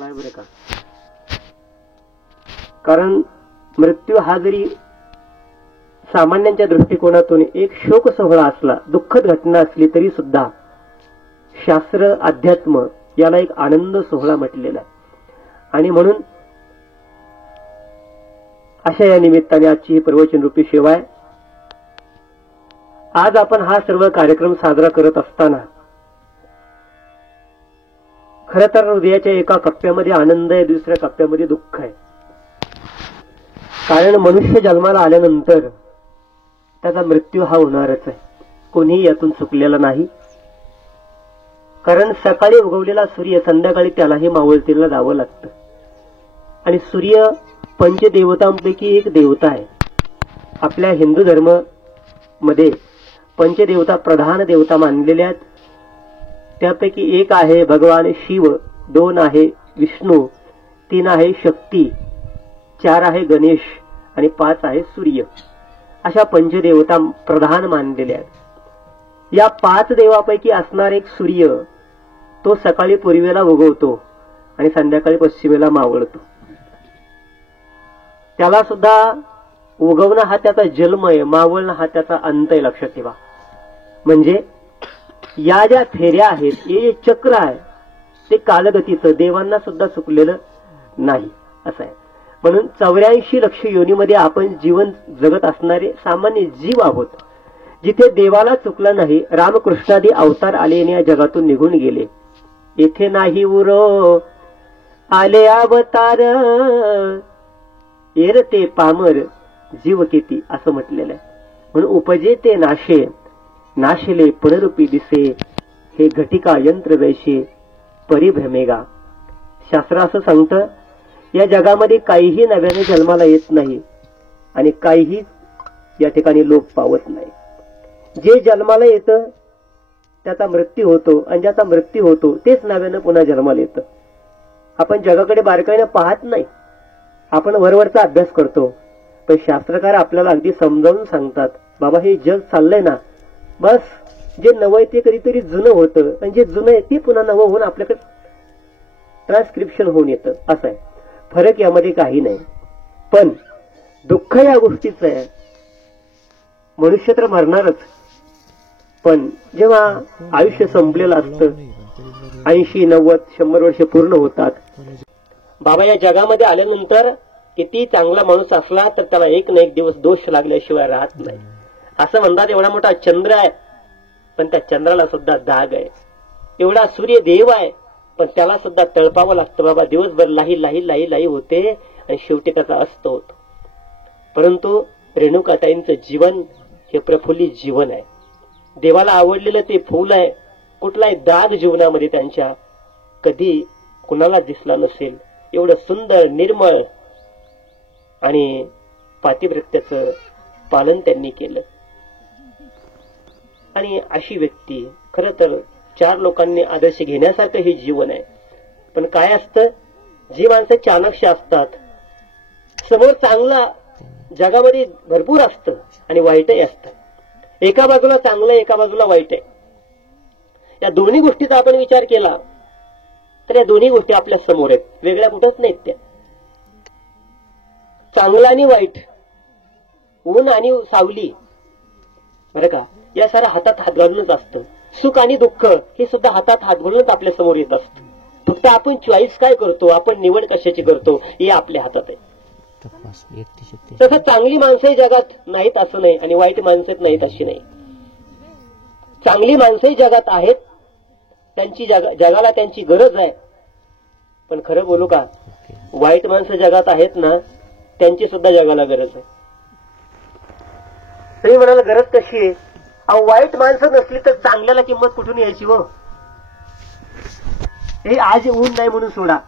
बरं का, कारण मृत्यू हा जरी सामान्यांच्या दृष्टिकोनातून एक शोक सोहळा असला, दुःखद घटना असली तरी सुद्धा शास्त्र अध्यात्म याला एक आनंद सोहळा म्हटलेला आहे. आणि म्हणून अशा या निमित्ताने आजची ही प्रवचन रूपी सेवा आहे. आज आपण हा सर्व कार्यक्रम साजरा करत असताना खरं तर हृदयाच्या एका कप्प्यामध्ये आनंद आहे, दुसऱ्या कप्प्यामध्ये दुःख आहे. कारण मनुष्य जन्माला आल्यानंतर त्याचा मृत्यू हा होणारच आहे, कोणीही यातून चुकलेला नाही. कारण सकाळी उगवलेला सूर्य संध्याकाळी त्यालाही मावळतीला जावं लागतं. आणि सूर्य पंचदेवतांपैकी एक देवता आहे. आपल्या हिंदू धर्म मध्ये पंचदेवता प्रधान देवता मानलेल्या आहेत. त्यापैकी एक आहे भगवान शिव, 2 आहे विष्णू, 3 आहे शक्ती, 4 आहे गणेश आणि 5 आहे सूर्य. अशा पंचदेवता प्रधान मानलेल्या आहेत. या 5 देवापैकी असणार एक सूर्य, तो सकाळी पूर्वेला उगवतो आणि संध्याकाळी पश्चिमेला मावळतो. त्याला सुद्धा उगवणं हा त्याचा जन्म आहे, मावळणं हा त्याचा अंत आहे. लक्षात ठेवा. म्हणजे या ज्या फेऱ्या आहेत, हे जे चक्र आहे ते कालगतीचं, देवांना सुद्धा चुकलेलं नाही असं आहे. म्हणून 84 लक्ष योनीमध्ये आपण जीवन जगत असणारे सामान्य जीव आहोत. जिथे देवाला चुकलं नाही, रामकृष्णादी अवतार आले आणि या जगातून निघून गेले. येथे नाही उरो आले अवतार, एर ते पामर जीव किती असं म्हटलेलं आहे. म्हणून उपजे ते नाशे, नाशले पुनरुपी दिसे, हे घटिका यंत्र वैशे परिभ्रमेगा. शास्त्र असं सांगतं, या जगामध्ये काहीही नव्याने जन्माला येत नाही आणि काहीही या ठिकाणी लोप पावत नाही. जे जन्माला येतं त्याचा मृत्यू होतो आणि ज्याचा मृत्यू होतो तेच नव्यानं पुन्हा जन्माला येतं. आपण जगाकडे बारकाईनं पाहत नाही, आपण वरवरचा अभ्यास करतो. पण शास्त्रकार आपल्याला अगदी समजावून सांगतात, बाबा हे जग चाललंय ना, बस जे नवं आहे ते कधीतरी जुनं होतं आणि जे जुनं आहे ते पुन्हा नवं होऊन आपल्याकडे ट्रान्सक्रिप्शन होऊन येतं. असं आहे, फरक यामध्ये काही नाही. पण दुःख या गोष्टीचं आहे. मनुष्य तर मरणारच, पण जेव्हा आयुष्य संपलेलं असतं, 80, 90, 100 वर्ष पूर्ण होतात, बाबा या जगामध्ये आल्यानंतर किती चांगला माणूस असला तर त्याला एक ना एक दिवस दोष लागल्याशिवाय राहत नाही. असं म्हणतात, एवढा मोठा चंद्र आहे पण त्या चंद्राला सुद्धा दाग आहे. एवढा सूर्य देव आहे पण त्याला सुद्धा तळपावं लागतं. बाबा दिवसभर लाही लाही लाही लाही होते आणि शेवटी त्याचा अस्त होतो. परंतु रेणुकाताईंचं जीवन हे प्रफुल्लित जीवन आहे. देवाला आवडलेलं ते फूल आहे. कुठलाही दाग जीवनामध्ये त्यांच्या कधी कुणाला दिसला नसेल. एवढं सुंदर निर्मळ आणि पातिव्रत्याचं पालन त्यांनी केलं. आणि अशी व्यक्ती खरं तर 4 लोकांनी आदर्श घेण्यासारखं हे जीवन आहे. पण काय असतं, जी माणसं चाणक्य असतात, समोर चांगला जगामध्ये भरपूर असतं आणि वाईटही असतं. एका बाजूला चांगलं, एका बाजूला वाईट आहे. या दोन्ही गोष्टीचा आपण विचार केला तर या दोन्ही गोष्टी आपल्या समोर आहेत, वेगळ्या कुठंच नाहीत त्या. चांगलं आणि वाईट, ऊन आणि सावली, बरं का, या साऱ्या हातात हात घालूनच असतं. सुख आणि दुःख हे सुद्धा हातात हात घालूनच आपल्या समोर येत असतं. फक्त आपण चॉईस काय करतो, आपण निवड कशाची करतो हे आपल्या हातात आहे. तसं चांगली माणसंही जगात नाहीत असं नाही आणि वाईट माणसं नाहीत अशी नाही. चांगली माणसंही जगात आहेत, त्यांची जगाला त्यांची गरज आहे. पण खरं बोलू का, वाईट माणसं जगात आहेत ना, त्यांची सुद्धा जगाला गरज आहे. तरी म्हणाला गरज कशी आहे, अहो वाईट माणसं नसली तर चांगल्याला किंमत कुठून यायची हो. हे आज ऊन नाही म्हणून सोडा,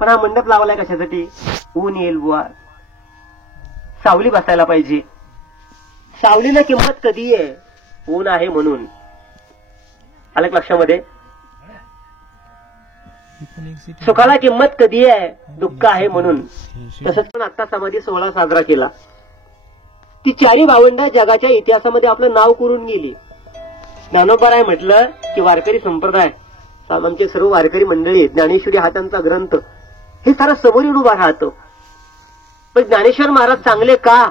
पण हा मंडप लावलाय कशासाठी, ऊन येईल बुवा, सावली बसायला पाहिजे. सावलीला किंमत कधी आहे, ऊन आहे म्हणून. आलं लक्षामध्ये. सुखाला किंमत कधी आहे, दुःख आहे म्हणून. तसंच पण आता समाधी सोहळा साजरा केला. ती 4 भावंडं जगाच्या इतिहासामध्ये आपलं नाव करून गेली. ज्ञानोबाराय म्हटलं की वारकरी संप्रदाय, आमचे सर्व वारकरी मंडळी, ज्ञानेश्वरी हा त्यांचा ग्रंथ, हे सारं समोर येऊन उभा राहतं. पण ज्ञानेश्वर महाराज चांगले का?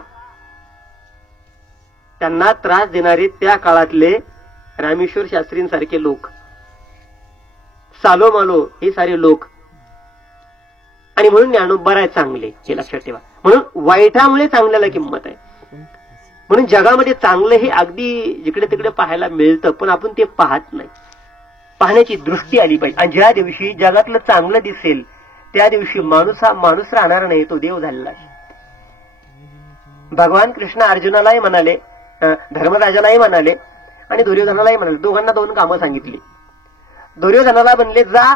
त्यांना त्रास देणारे त्या काळातले रामेश्वर शास्त्रींसारखे लोक, सालो मालो हे सारे लोक, आणि म्हणून ज्ञानोबा राय चांगले, हे लक्षात ठेवा. म्हणून वाईटामुळे चांगल्याला किंमत आहे. म्हणून जगामध्ये चांगलं हे अगदी जिकडे तिकडे पाहायला मिळतं, पण आपण ते पाहत नाही. पाहण्याची दृष्टी आली पाहिजे. आणि ज्या दिवशी जगातलं चांगलं दिसेल त्या दिवशी माणूस हा माणूस राहणार नाही, तो देव झालेला आहे. भगवान कृष्ण अर्जुनालाही म्हणाले, धर्मराजालाही म्हणाले आणि दुर्योधनालाही म्हणाले. दोघांना दोन कामं सांगितली. दुर्योधनाला म्हणले, जा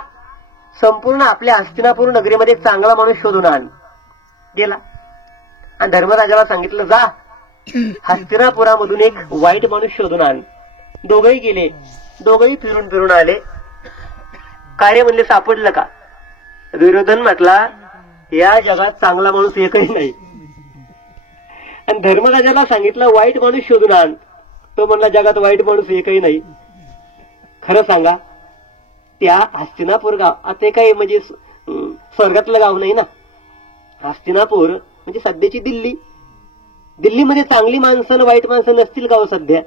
संपूर्ण आपल्या हस्तिनापूर नगरीमध्ये एक चांगला माणूस शोधून आण. गेला. आणि धर्मराजाला सांगितलं, जा हस्तिनापुरामधून एक वाईट माणूस शोधून आण. दोघंही गेले. दोघंही फिरून फिरून आले. काय म्हणले, सापडलं का? दुर्योधन म्हटला, या जगात चांगला माणूस एकही नाही. आणि धर्मराजाला सांगितलं, वाईट माणूस शोधून आण. तो म्हणला, जगात वाईट माणूस एकही नाही. खरं सांगा, त्या हस्तिनापूर गाव आता काही म्हणजे स्वर्गातलं गाव नाही ना. हस्तिनापूर म्हणजे सध्याची दिल्ली. दिल्लीमध्ये चांगली माणसं वाईट माणसं नसतील का? सध्या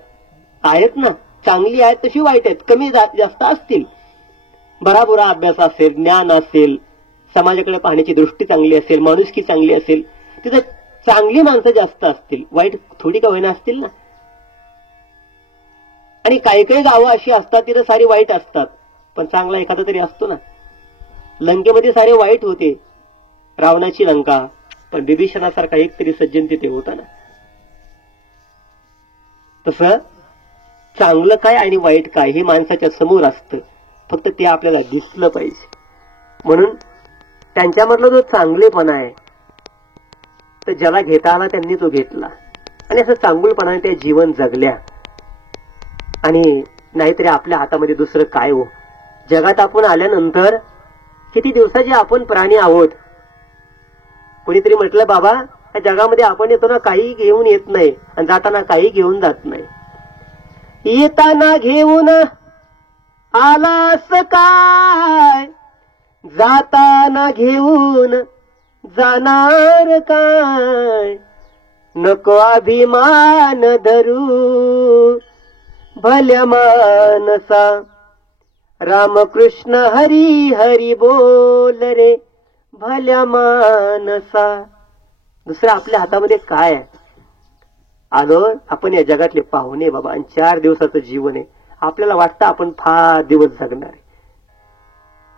आहेत ना. चांगली आहेत तशी वाईट आहेत, कमी जास्त असतील. बराबुरा अभ्यास असेल, ज्ञान असेल, समाजाकडे पाहण्याची दृष्टी चांगली असेल, माणुसकी चांगली असेल, तिथं चांगली माणसं जास्त असतील, वाईट थोडी का होईना असतील ना. आणि काही काही गावं अशी असतात तिथं सारी वाईट असतात, पण चांगला एखादा तरी असतो ना. लंकेमध्ये सारे वाईट होते, रावणाची लंका, पण विभीषणासारखा एक तरी सज्जन तिथे होता ना. तसं चांगलं काय आणि वाईट काय हे माणसाच्या समोर असतं, फक्त ते आपल्याला दिसलं पाहिजे. म्हणून त्यांच्यामधला जो चांगलेपणा आहे, तर ज्याला घेता आला त्यांनी तो घेतला आणि असं चांगुलपणाने ते जीवन जगल्या. आणि नाहीतरी आपल्या हातामध्ये दुसरं काय हो. जगात आपण आल्यानंतर किती दिवसाचे आपण प्राणी आहोत. कोणीतरी म्हटलं, बाबा या जगामध्ये आपण येतो ना, काही घेऊन येत नाही आणि जाताना काही घेऊन जात नाही. येताना घेऊन आलास काय, जाताना घेऊन जाणार काय. नको अभिमान धरू भल्या मानसा, रामकृष्ण हरी हरी बोल रे भल्या मानसा. दुसरं आपल्या हातामध्ये काय आहे? आलो आपण या जगातले पाहुणे बाबा, आणि 4 दिवसाचं जीवन आहे. आपल्याला वाटतं आपण फार दिवस जगणार आहे.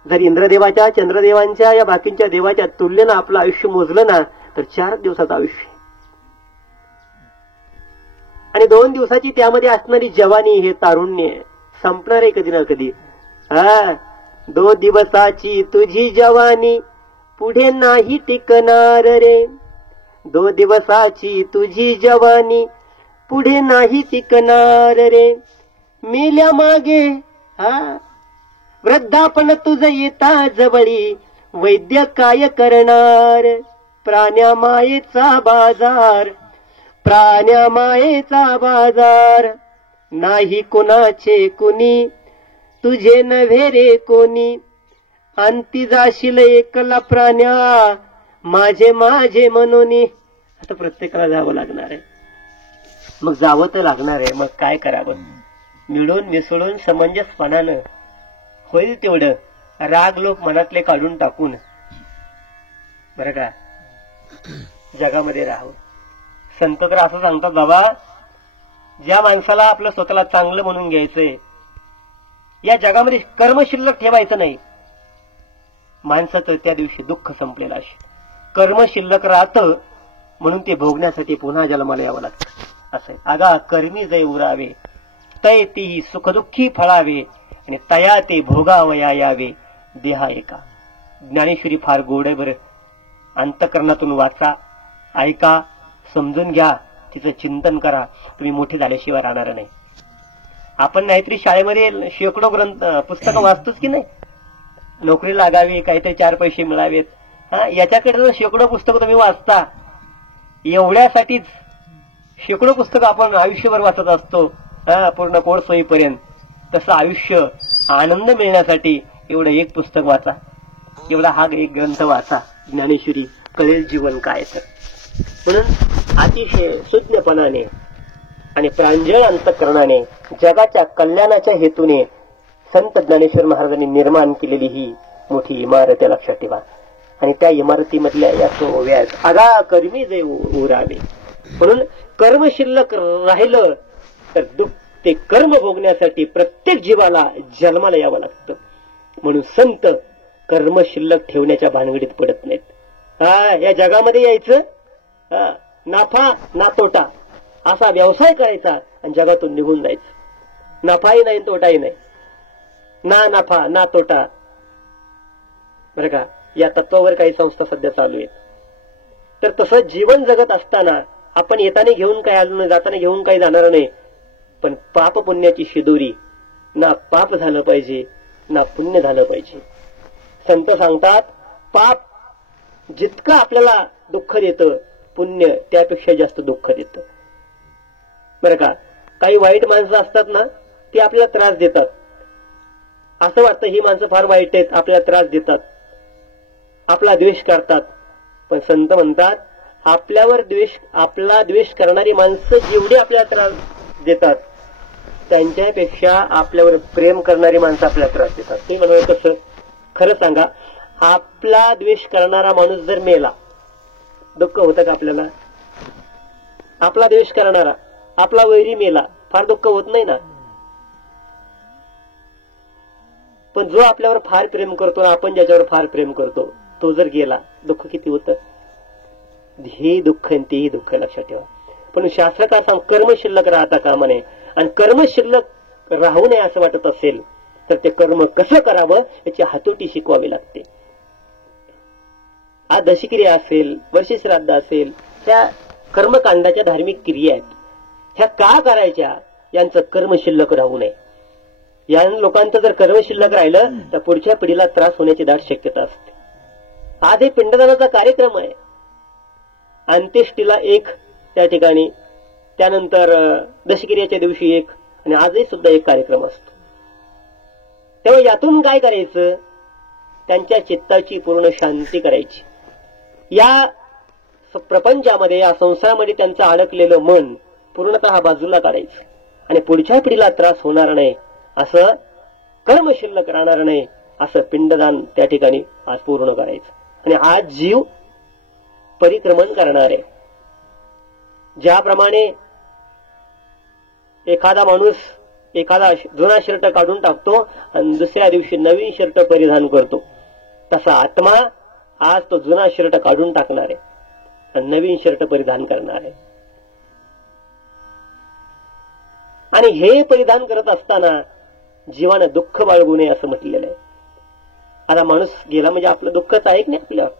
जर इंद्रदेवाच्या, चंद्रदेवांच्या या बाकींच्या देवाच्या तुलनेनं आपलं आयुष्य मोजलं ना, तर 4 दिवसाचं आयुष्य. आणि 2 दिवसाची त्यामध्ये असणारी जवानी, हे तारुण्य संपणार आहे कधी ना कधी. 2 दिवसाची तुझी जवानी पुढे नाही टिकणार रे. 2 दिवसाची तुझी जवानी पुढे नाही टिकणार रे. मेल्या मागे वृद्धापण तुझं येता जवळी, वैद्य काय करणार. प्राण्या मायेचा बाजार, प्राण्या मायेचा बाजार. नाही कुणाचे कुणी, तुझे नव्हे रे कोणी. अंती जाशील एकला प्राण्या, माझे माझे म्हणून. आता प्रत्येकाला जावं लागणार आहे. मग जावं तर लागणार आहे. मग काय करावं? मिळून मिसळून समंजसपणानं होईल तेवढं राग लोक मनातले काढून टाकून, बरं का, जगामध्ये राहावं. संत तर असं सांगतात, बाबा ज्या माणसाला आपलं स्वतःला चांगलं म्हणून घ्यायचंय, या जगामध्ये कर्म शिल्लक ठेवायचं नाही. माणसाचं त्या दिवशी दुःख संपलेलं असेल. कर्म शिल्लक राहतं म्हणून ते भोगण्यासाठी पुन्हा जन्माला यावं लागतं. असं आगा कर्मी जय उरावे, तय ती सुखदुःखी फळावे, आणि तया ते भोगावया यावे देहा एका. ज्ञानेश्वरी फार गोड आहे बरं. अंतःकरणातून वाचा, ऐका, समजून घ्या, तिचं चिंतन करा. तुम्ही मोठे झाल्याशिवाय राहणार नाही. आपण नाहीतरी शाळेमध्ये शेकडो पुस्तकं वाचतोच की नाही. नोकरी लागावी, काहीतरी 4 पैसे मिळावेत, याच्याकडे शेकडो पुस्तकं तुम्ही वाचता. एवढ्यासाठीच शेकडो पुस्तकं आपण आयुष्यभर वाचत असतो, पूर्ण कोर्स होईपर्यंत. तसं आयुष्य आनंद मिळण्यासाठी एवढं एक पुस्तक वाचा. एवढा हा एक ग्रंथ वाचा ज्ञानेश्वरी, कळेल जीवन काय. तर म्हणून अतिशय सुज्ञपणाने आणि प्रांजळ अंतःकरणाने जगाच्या कल्याणाच्या हेतूने संत ज्ञानेश्वर महाराजांनी निर्माण केलेली ही मोठी इमारत लक्षात ठेवा. आणि त्या इमारतीमधल्या या सोव्या आगा कर्मी जे उरावे. म्हणून कर्म शिल्लक राहिलं तर दुःख, ते कर्म भोगण्यासाठी प्रत्येक जीवाला जन्माला यावं लागतं. म्हणून संत कर्म शिल्लक ठेवण्याच्या भानगडीत पडत नाहीत. या जगामध्ये यायचं, नफा ना तोटा असा व्यवसाय करायचा आणि जगातून निघून जायचं. नफाही नाही तोटाही नाही, ना नफा ना तोटा. बरं का, या तत्वावर काही संस्था सध्या चालू आहेत. तर तसं जीवन जगत असताना आपण येताना घेऊन काही आलो नाही, जाताना घेऊन काही जाणार नाही. पण पाप पुण्याची शिदोरी, ना पाप झालं पाहिजे ना पुण्य झालं पाहिजे. संत सांगतात, पाप जितकं आपल्याला दुःख देतं, पुण्य त्यापेक्षा जास्त दुःख देतं. बरं का, काही वाईट माणसं असतात ना, ती आपल्याला त्रास देतात. असं वाटतं ही माणसं फार वाईट आहेत, आपल्याला त्रास देतात, आपला द्वेष करतात. पण संत म्हणतात, आपला द्वेष करणारी माणसं जेवढी आपल्याला त्रास देतात, त्यांच्यापेक्षा आपल्यावर प्रेम करणारी माणसं आपल्याला त्रास देतात. ते म्हणून कसं, खरं सांगा, आपला द्वेष करणारा माणूस जर मेला, दुःख होतं का आपल्याला? आपला द्वेष करणारा, आपला वैरी मेला, फार दुःख होत नाही ना. पण जो आपल्यावर फार प्रेम करतो, आपण ज्याच्यावर फार प्रेम करतो, तो जर गेला, दुःख किती होतं. हे दुःख आणि तेही दुःख लक्षात ठेवा. पण शास्त्रकार सांग, कर्म शिल्लक राहता कामा नये. आणि कर्म शिल्लक राहू नये असं वाटत असेल तर ते कर्म कसं करावं याची हातोटी शिकवावी लागते. आज दशक्रिया असेल, वर्षश्राद्ध असेल, ह्या कर्मकांडाच्या धार्मिक क्रिया आहेत. ह्या का करायच्या? यांचं कर्म शिल्लक राहू नये. या लोकांचं जर कर्म शिल्लक राहिलं तर पुढच्या पिढीला त्रास होण्याची दाट शक्यता असते. आज हे पिंडदानाचा कार्यक्रम आहे, अंत्येष्टीला एक त्या ठिकाणी, त्यानंतर दशक्रियाच्या दिवशी एक, आणि आजही सुद्धा एक कार्यक्रम असतो. तेव्हा यातून काय करायचं? त्यांच्या चित्ताची पूर्ण शांती करायची. या प्रपंचामध्ये, या संसारामध्ये त्यांचं अडकलेलं मन पूर्णतः बाजूला काढायचं आणि पुढच्या पिढीला त्रास होणार नाही असं, कर्म शिल्लक राहणार नाही असं पिंडदान त्या ठिकाणी आज पूर्ण करायचं. आणि आज जीव परिक्रमण करणार आहे. ज्याप्रमाणे एखादा माणूस एखादा जुना शर्ट काढून टाकतो आणि दुसऱ्या दिवशी नवीन शर्ट परिधान करतो, तसा आत्मा आज तो जुना शर्ट काढून टाकणार आहे आणि नवीन शर्ट परिधान करणार आहे. आणि हे परिधान करत असताना जीवानं दुःख बाळगू नये असं म्हटलेलं आहे. आता माणूस गेला म्हणजे आपलं दुःखच आहे की नाही आपल्यावर,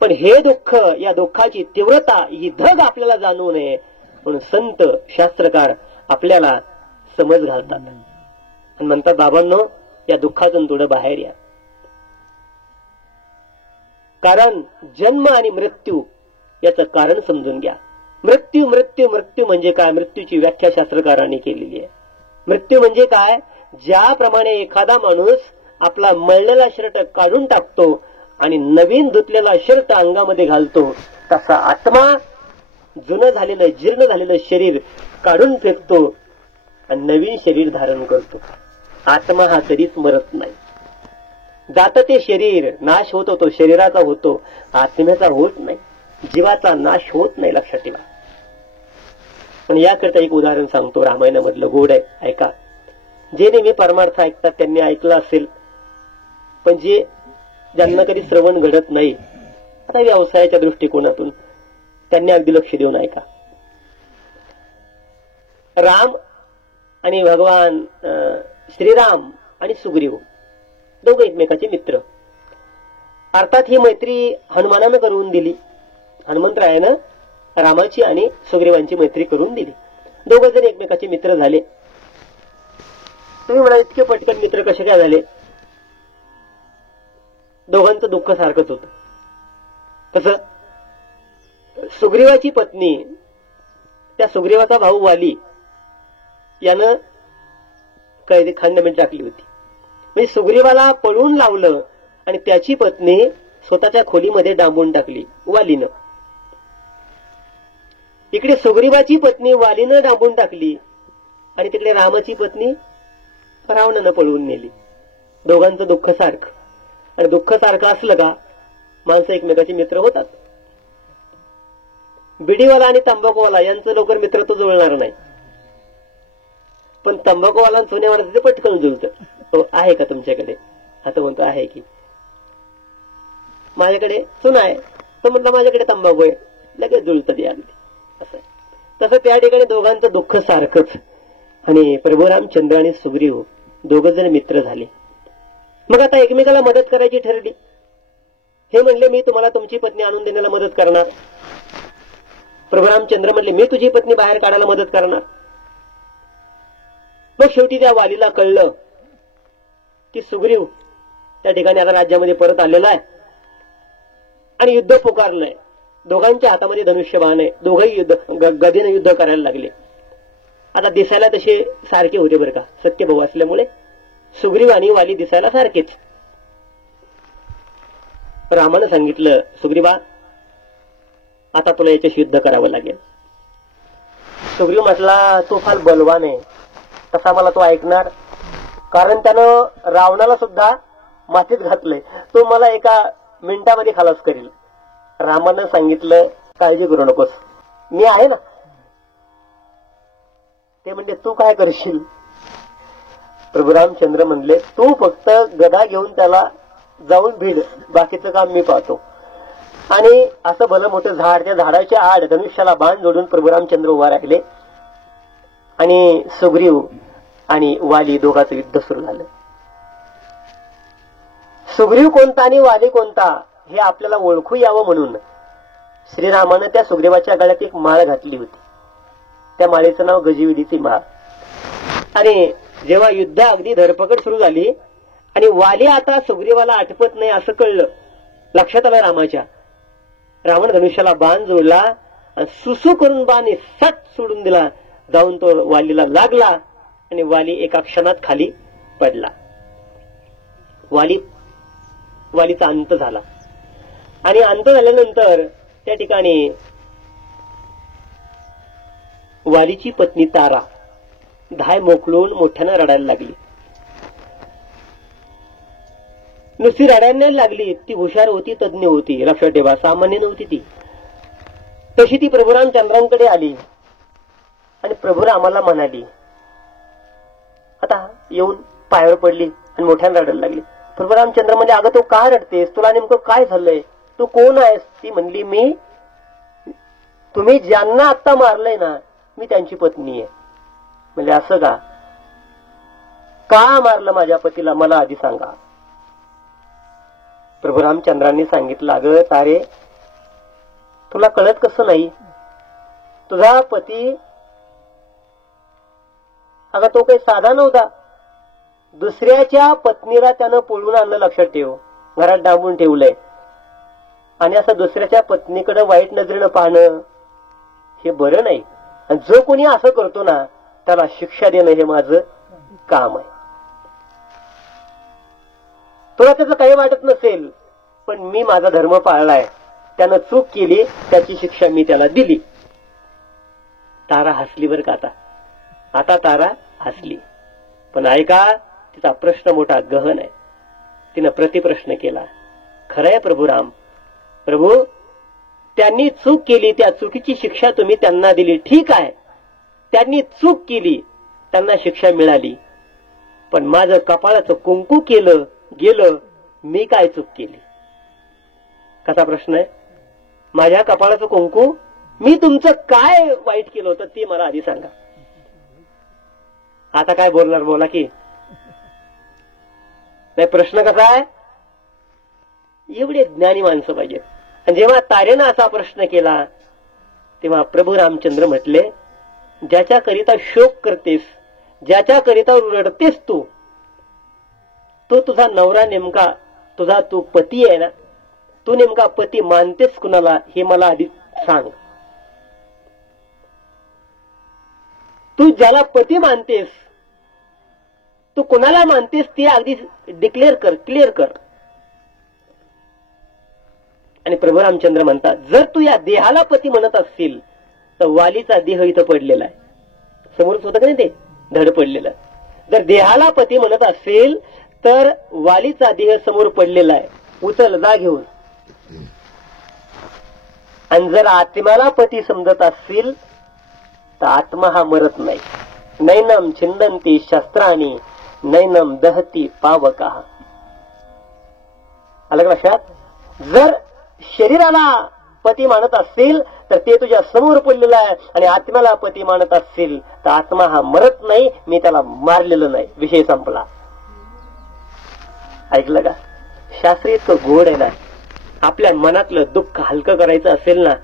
पण हे दुःख, या दुःखाची तीव्रता, ही धग आपल्याला जाणवू नये म्हणून संत शास्त्रकार आपल्याला समज घालतात आणि म्हणतात, बाबांनो, या दुःखातून थोडं बाहेर या. कारण जन्म आणि मृत्यू याचं कारण समजून घ्या. मृत्यू मृत्यू मृत्यू म्हणजे काय? मृत्यूची व्याख्या शास्त्रकारांनी केलेली आहे. मृत्यू म्हणजे काय? ज्याप्रमाणे एखादा माणूस आपला मळलेला शर्ट काढून टाकतो आणि नवीन धुतलेला शर्ट अंगामध्ये घालतो, तसा आत्मा जुनं झालेलं, जीर्ण झालेलं शरीर काढून फेकतो आणि नवीन शरीर धारण करतो. आत्मा हा कधीच मरत नाही. जात ते शरीर, नाश होतो, तो शरीराचा होतो, आत्म्याचा होत नाही, जीवाचा नाश होत नाही, लक्षात ठेवा. पण याकरता एक उदाहरण सांगतो, रामायणामधलं गोड आहे, ऐका. जे नेहमी परमार्थ ऐकतात त्यांनी ऐकलं असेल, पण ज्यांना कधी श्रवण घडत नाही, आता व्यवसायाच्या दृष्टिकोनातून, त्यांनी अगदी लक्ष देऊन ऐका. राम आणि भगवान श्रीराम आणि सुग्रीव दोघं एकमेकाचे मित्र. अर्थात ही मैत्री हनुमानानं करून दिली. हनुमंतरायानं रामाची आणि सुग्रीवांची मैत्री करून दिली. दोघं जण एकमेकाचे मित्र झाले. तुम्ही म्हणाल, इतके पटकन मित्र कसे काय झाले? दोघांचं दुःख सारखंच होतं. कसं? सुग्रीवाची पत्नी, त्या सुग्रीवाचा भाऊ वाली यानं कैदी खांद्यामध्ये टाकली होती. म्हणजे सुग्रीवाला पळून लावलं आणि त्याची पत्नी स्वतःच्या खोलीमध्ये डांबून टाकली वालीनं. इकडे सुग्रीवाची पत्नी वालीनं डांबून टाकली आणि तिकडे रामाची पत्नी रावणानं पळवून नेली. दोघांचं दुःख सारखं. आणि दुःख सारखं असलं का माणसं एकमेकाचे मित्र होतात. बिडीवाला आणि तंबाखूवाला यांचं लवकर मित्रत्व जुळणार नाही, पण तंबाखूवाला आणि सोन्यावाला ते पटकन जुळतं. आहे का तुमच्याकडे? आता म्हणतो आहे की. माझ्याकडे सोनं आहे, तो म्हटलं माझ्याकडे तंबाखू आहे, लगेच जुळतं ते अगदी. असं तसं त्या ठिकाणी दोघांचं दुःख सारखंच. आणि प्रभू रामचंद्र आणि सुग्रीव दोघ जण मित्र झाले. मग आता एकमेकाला मदत करायची ठरली. हे म्हणले मी तुम्हाला तुमची पत्नी आणून देण्याला मदत करणार. प्रभू रामचंद्र म्हणले मी तुझी पत्नी बाहेर काढायला मदत करणार. मग शेवटी त्या वालीला कळलं की सुग्रीव त्या ठिकाणी आता राज्यामध्ये परत आलेला आहे आणि युद्ध पुकारलंय. दोघांच्या हातामध्ये धनुष्यबाण आहे, दोघंही गदेनं युद्ध करायला लागले. आता दिसायला तसे सारखे होते बरं का, सत्य भाऊ असल्यामुळे सुग्रीव आणि वाली दिसायला सारखेच. रामानं सांगितलं सुग्रीवा आता तुला याच्याशी युद्ध करावं लागेल. सुग्रीव म्हटला तो फार बलवान आहे, तसा मला तो ऐकणार, कारण त्यानं रावणाला सुद्धा मातीत घातलंय, तो मला एका मिनिटामध्ये खलास करेल. रामानं सांगितलं काळजी करू नकोस, मी आहे ना. ते म्हणजे तू काय करशील? प्रभू रामचंद्र म्हणले तू फक्त गदा घेऊन त्याला जाऊन भिड, बाकीचं काम मी पाहतो. आणि असं भलं मोठं झाड, त्या झाडाच्या आड धनुष्याला बाण जोडून प्रभू रामचंद्र उभा राहिले आणि सुग्रीव आणि वाली दोघांचं युद्ध सुरू झालं. सुग्रीव कोणता आणि वाली कोणता हे आपल्याला ओळखू यावं म्हणून श्रीरामानं त्या सुग्रीवाच्या गळ्यात एक माळ घातली होती. त्या माळेचं नाव गजविधीची माळ. आणि जेव्हा युद्ध अगदी धरपकड सुरू झाली आणि वाली आता सुग्रीवाला आटपत नाही असं कळलं, लक्षात आलं रामाच्या. रावण धनुष्याला बाण जोडला आणि सुसू करून बाण सट सोडून दिला, जाऊन तो वालीला लागला आणि वाली एका क्षणात खाली पडला. वालीचा अंत झाला. आणि अंत झाल्यानंतर त्या ठिकाणी वालीची पत्नी तारा धाय मोकळून मोठ्यानं रडायला लागली. नुसती रडायला लागली, ती हुशार होती, तज्ञ होती, लक्षात ठेवा, सामान्य नव्हती ती. तशी ती प्रभू रामचंद्रांकडे आली आणि प्रभू रामाला म्हणाली, आता येऊन पायावर पडली आणि मोठ्यानं रडायला लागली. प्रभू रामचंद्र म्हणजे अगं तू का रडतेस, तुला नेमकं काय झालंय, तू कोण आहेस? ती म्हणली मी तुम्ही ज्यांना आता मारलंय ना मी त्यांची पत्नी आहे. म्हणजे असं का मारलं माझ्या पतीला मला आधी सांगा. प्रभू रामचंद्रांनी सांगितलं अगं तारे तुला कळत कसं नाही, तुझा पती अगं तो काही साधा नव्हता, दुसऱ्याच्या पत्नीला त्यानं पळून आणलं, लक्षात ठेव, घरात डांबून ठेवलंय. आणि असं दुसऱ्याच्या पत्नीकडे वाईट नजरेनं पाहणं हे बरं नाही. आणि जो कोणी असं करतो ना त्याला शिक्षा देणं हे माझं काम आहे. तुला त्याचं काही वाटत नसेल, पण मी माझा धर्म पाळलाय, त्यानं चूक केली त्याची शिक्षा मी त्याला दिली. तारा हसली बरं का. आता तारा हसली, पण ऐका तिचा प्रश्न मोठा गहन आहे. तिनं प्रतिप्रश्न केला, खरंय प्रभू राम, प्रभू त्यांनी चूक केली, त्या चुकीची शिक्षा तुम्ही त्यांना दिली, ठीक आहे, त्यांनी चूक केली, त्यांना शिक्षा मिळाली, पण माझं कपाळाचं कुंकू केलं गेलं, मी काय चूक केली? कसा प्रश्न आहे. माझ्या कपाळाचं कुंकू, मी तुमचं काय वाईट केलं होतं ते मला आधी सांगा. आता काय बोलणार बोला की नाही. प्रश्न कसा आहे, एवढे ज्ञानी माणसं पाहिजेत. आणि जेव्हा तारेनं असा प्रश्न केला तेव्हा प्रभू रामचंद्र म्हटले, ज्याच्याकरिता शोक करतेस, ज्याच्याकरिता रडतेस तू, तो तुझा नवरा नेमका, तुझा तू पती आहे ना, तू नेमका पती मानतेस कुणाला हे मला आधी सांग. तू ज्याला पती मानतेस तू कुणाला मानतेस ते अगदी डिक्लेअर कर, क्लिअर कर. आणि प्रभू रामचंद्र म्हणतात, जर तू या देहाला पती म्हणत असतील तर वालीचा देह इथं पडलेला आहे. समोरच होतं का नाही ते धड पडलेलं. जर देहाला पती म्हणत असेल तर वालीचा देह समोर पडलेला आहे, उचल जा घेऊन. आणि जर आत्म्याला पती समजत असतील तर आत्मा हा मरत नाही. नैनम छिंदंती शस्त्राणी नैनम दहती पावका. आलं का लक्षात? जर शरीराला पती मानत असतील तर ते तुझ्या समोर पडलेलं आहे, आणि आत्म्याला पती मानत असतील तर आत्मा हा मरत नाही, मी त्याला मारलेलं नाही. विषय संपला. ऐकलं का? शास्त्र इतकं गोड आहे ना. आपल्या मनातलं दुःख हलकं करायचं असेल ना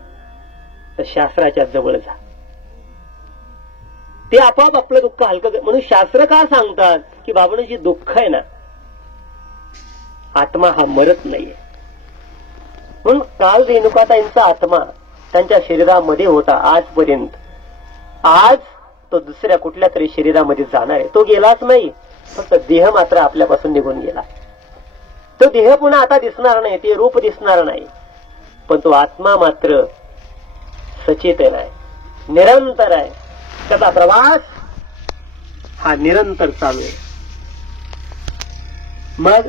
तर शास्त्राच्या जवळ जा. ते आपोआप आपलं दुःख हलकं. म्हणून शास्त्र का सांगतात की बाबांनो जे दुःख आहे ना, आत्मा हा मरत नाहीये. म्हणून काल रेणुकाताईंचा आत्मा त्यांच्या शरीरामध्ये होता आजपर्यंत. आज तो दुसऱ्या कुठल्या तरी शरीरामध्ये जाणार आहे. तो गेलाच नाही, फक्त देह मात्र आपल्यापासून निघून गेला. तो देह पुन्हा आता दिसणार नाही, ते रूप दिसणार नाही, पण तो आत्मा मात्र सचेतन आहे, निरंतर आहे. त्याचा प्रवास हा निरंतर चालू आहे. मग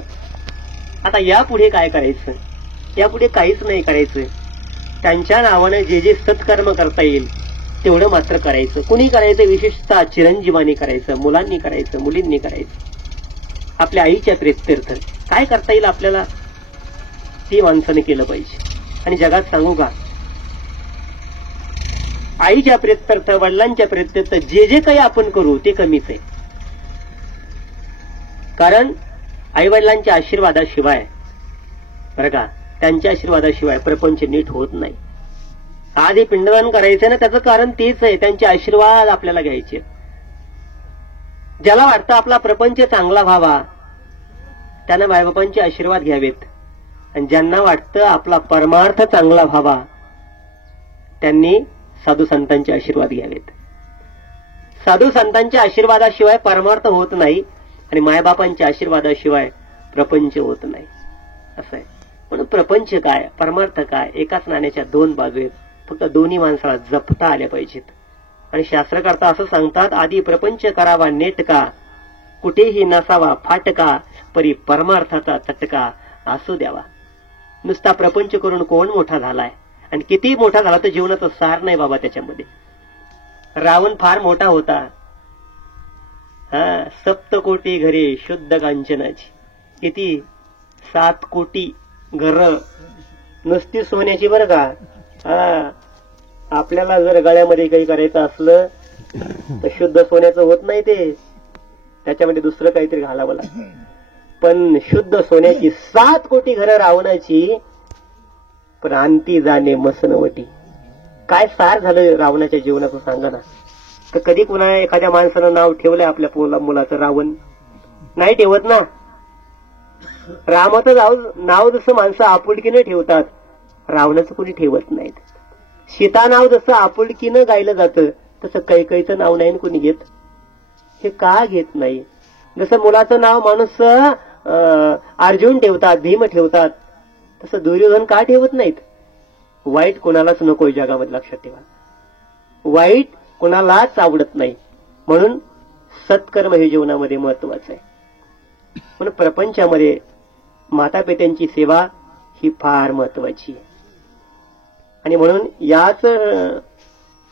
आता यापुढे काय करायचं? यापुढे काहीच नाही करायचं. त्यांच्या नावाने जे जे सत्कर्म करता येईल तेवढं मात्र करायचं. कुणी करायचं? विशेषतः चिरंजीवानी करायचं, मुलांनी करायचं, मुलींनी करायचं. आपल्या आईच्या प्रेत्यर्थ काय करता येईल आपल्याला ती माणसाने केलं पाहिजे. आणि जगात सांगू का, आईच्या प्रेत्यर्थ, वडिलांच्या प्रेत्यर्थ जे जे काही आपण करू ते कमीच आहे. कारण आई वडिलांच्या आशीर्वादाशिवाय, बरं का, त्यांच्या आशीर्वादाशिवाय प्रपंच नीट होत नाही. आज हे पिंडदान करायचंय ना, त्याचं कारण तेच आहे, त्यांचे आशीर्वाद आपल्याला घ्यायचे. ज्याला वाटतं आपला प्रपंच चांगला व्हावा त्यानं मायबापांचे आशीर्वाद घ्यावेत, आणि ज्यांना वाटतं आपला परमार्थ चांगला व्हावा त्यांनी साधू संतांचे आशीर्वाद घ्यावेत. साधू संतांच्या आशीर्वादाशिवाय परमार्थ होत नाही, आणि मायबापांच्या आशीर्वादाशिवाय प्रपंच होत नाही. असं आहे. म्हणून प्रपंच काय, परमार्थ काय, एकाच नाण्याच्या दोन बाजू आहेत. फक्त दोन्ही माणसाला जपता आल्या पाहिजेत. आणि शास्त्रकर्ता असं सांगतात, आधी प्रपंच करावा नेटका, कुठेही नसावा फाटका, परी परमार्थाचा चटका असू द्यावा. नुसता प्रपंच करून कोण मोठा झालाय? आणि किती मोठा झाला तर जीवनाचं सार नाही बाबा त्याच्यामध्ये. रावण फार मोठा होता. 7 कोटी घरे शुद्ध कांचनाची. किती? 7 कोटी घर नुसती सोन्याची, बरं का. आपल्याला जर गळ्यामध्ये काही करायचं असलं तर शुद्ध सोन्याचं होत नाही ते, त्याच्यामध्ये दुसरं काहीतरी घालावं लागतं. पण शुद्ध सोन्याची 7 कोटी घरं रावणाची, पण अंती जाणे मसनवटी. काय सार झालं रावणाच्या जीवनाचं सांगा ना. तर कधी कुणा एखाद्या माणसानं नाव ठेवलंय आपल्या मुलाचं रावण? नाही ठेवत ना. रामाचं नाव जसं माणसं आपुलकीनं ठेवतात, रावणाचं कुणी ठेवत नाहीत. सीता नाव जसं आपुलकीनं गायलं जातं तसं कैकईचं नाव नाही कुणी घेत. हे का घेत नाही? जसं मुलाचं नाव माणूस अर्जुन ठेवतात, भीम ठेवतात, तसं दुर्योधन का ठेवत नाहीत? वाईट कोणालाच नकोय जगामध्ये, लक्षात ठेवा. वाईट कोणालाच आवडत नाही. म्हणून सत्कर्म हे जीवनामध्ये महत्वाचं आहे. म्हणून प्रपंचामध्ये मातापित्यांची सेवा ही फार महत्वाची आहे. आणि म्हणून याच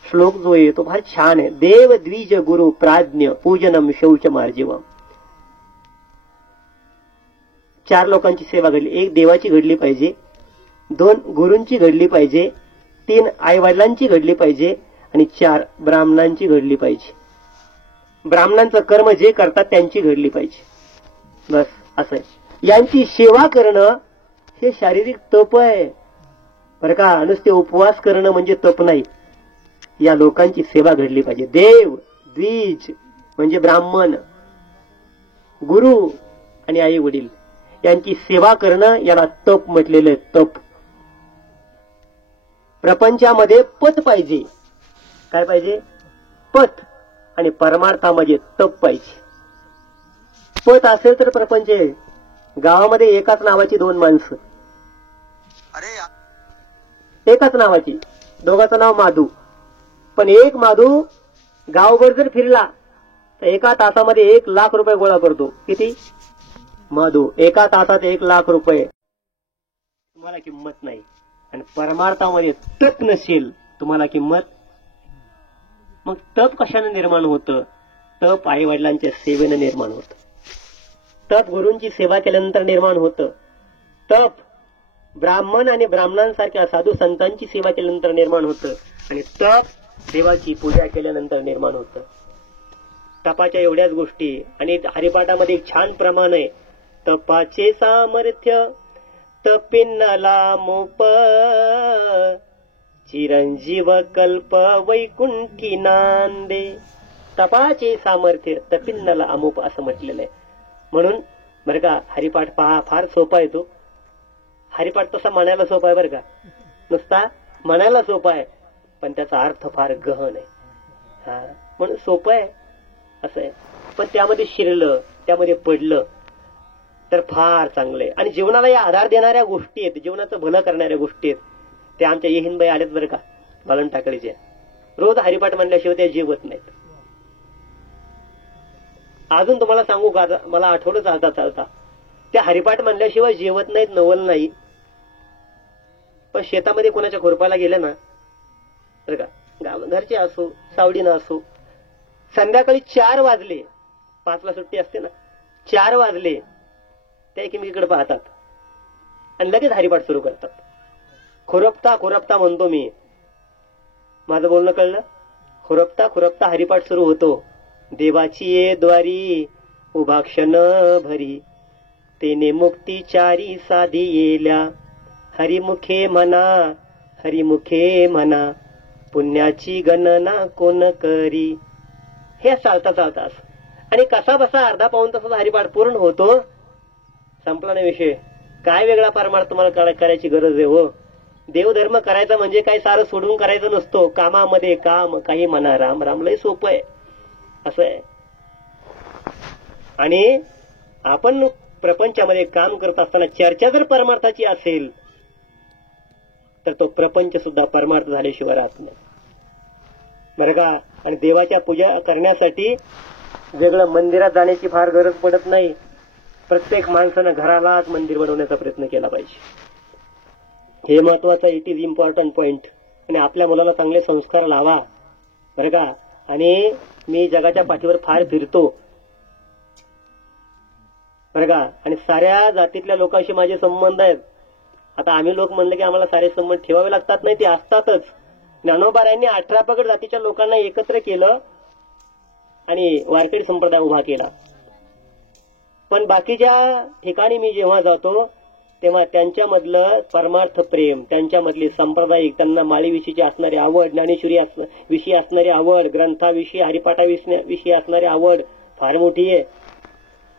श्लोक जो आहे तो फार छान आहे. देव द्विज गुरु प्राज्ञ पूजनम शौच मार्जीवम. 4 लोकांची सेवा घडली. 1 देवाची घडली पाहिजे, 2 गुरूंची घडली पाहिजे, 3 आई वडिलांची घडली पाहिजे, आणि 4 ब्राह्मणांची घडली पाहिजे. ब्राह्मणांचं कर्म जे करतात त्यांची घडली पाहिजे. बस असं आहे. यांची सेवा करणं हे शारीरिक तप आहे, बरं का. नुसते उपवास करणं म्हणजे तप नाही. या लोकांची सेवा घडली पाहिजे. देव द्विज म्हणजे ब्राह्मण, गुरु आणि आई वडील यांची सेवा करणं याला तप म्हटलेलं. तप. प्रपंचामध्ये पत पाहिजे. काय पाहिजे? पत. आणि परमार्थामध्ये तप पाहिजे. पत असेल तर प्रपंच आहे. गावामध्ये एकाच नावाची 2 माणसं, एकाच नावाची, दोघांचं नाव माधू. पण एक माधू गावभर जर फिरला तर एका तासामध्ये 1,00,000 रुपये गोळा करतो. किती? माधू एका तासात 1,00,000 रुपये. तुम्हाला किंमत नाही. आणि परमार्थामध्ये तप नसेल तुम्हाला किंमत. मग तप कशाने निर्माण होतं? तप आई वडिलांच्या सेवेने निर्माण होतं. तप गुरूंची सेवा केल्यानंतर निर्माण होतं. तप ब्राह्मण आणि ब्राह्मणांसारख्या साधू संतांची सेवा केल्यानंतर निर्माण होतं. आणि तप देवाची पूजा केल्यानंतर निर्माण होतं. तपाच्या एवढ्याच गोष्टी. आणि हरिपाठामध्ये एक छान प्रमाण आहे. तपाचे सामर्थ्य तपिन्नला मोप, चिरंजीव कल्प वैकुंठी नांदे. तपाचे सामर्थ्य तपिन्नला अमुप असं म्हटलेलं आहे. म्हणून बरं का हरिपाठ पहा, फार सोपा आहे तो. हरिपाठ तसा म्हणायला सोपा आहे बरं का, नुसता म्हणायला सोपा आहे, पण त्याचा अर्थ फार गहन आहे. म्हणून सोपं आहे असं आहे. पण त्यामध्ये शिरलं, त्यामध्ये पडलं तर फार चांगलं आहे. आणि जीवनाला या आधार देणाऱ्या गोष्टी आहेत, जीवनाचं भलं करणाऱ्या गोष्टी आहेत. त्या आमच्या येहिनबाई आल्यात बरं का, बालन टाकळीच्या. रोज हरिपाठ म्हणल्याशिवाय त्या जेवत नाहीत. अजून तुम्हाला सांगू का, मला आठवलं चालता चालता, त्या हरिपाठ म्हणल्याशिवाय जेवत नाहीत, नवल नाही. पण शेतामध्ये कोणाच्या खुरपाला गेल्या ना बरं का, घरचे असो सावडीनं असो, संध्याकाळी 4 वाजले, 5ला सुट्टी असते ना, 4 वाजले त्या एकमेकीकडे पाहतात आणि लगेच हरिपाठ सुरू करतात. खुरपता खुरपता म्हणतो मी, माझं बोलणं कळलं? खुरपता खुरपता हरिपाठ सुरू होतो. देवाची ये द्वारी उभा क्षण भरी, तेने मुक्तीचारी साधी येल्या. हरिमुखे म्हणा हरिमुखे म्हणा, पुण्याची गणना कोण करी. हे चालता चालता आणि कसा बसा अर्धा पाऊण तासाचा हरिपाठ पूर्ण होतो. संपला नाही विषय. काय वेगळा परमार्थ तुम्हाला करायची गरज आहे हो. देवधर्म करायचा म्हणजे काय सारं सोडून करायचं नसतो. कामामध्ये काम, काही म्हणा राम राम, लय सोपं आहे असं आहे. आणि आपण प्रपंचामध्ये काम करत असताना चर्चा जर परमार्थाची असेल तर तो प्रपंच सुद्धा परमार्थ झाल्याशिवाय राहत नाही बरं का. आणि देवाच्या पूजा करण्यासाठी वेगळं मंदिरात जाण्याची फार गरज पडत नाही. प्रत्येक माणसानं घरालाच मंदिर बनवण्याचा प्रयत्न केला पाहिजे. हे महत्वाचं, इट इज इम्पॉर्टंट पॉइंट. आणि आपल्या मुलाला चांगले संस्कार लावा बरं का. आणि मी जगाच्या पाठीवर फार फिरतो बरं का. आणि साऱ्या जातीतल्या लोकांशी माझे संबंध आहेत. आता आम्ही लोक म्हणले की आम्हाला सारे संबंध ठेवावे लागतात, नाही ते असतातच. ज्ञानोबारायांनी 18 पगड जातीच्या लोकांना एकत्र केलं आणि वारकरी संप्रदाय उभा केला. पण बाकीच्या ठिकाणी मी जेव्हा जातो तेव्हा त्यांच्यामधलं परमार्थ प्रेम, त्यांच्यामधली सांप्रदायिक, त्यांना माळीविषयीची असणारी आवड, ज्ञानेश्वरी विषयी असणारी आवड, ग्रंथाविषयी हरिपाठाविषयी असणारी आवड फार मोठी आहे.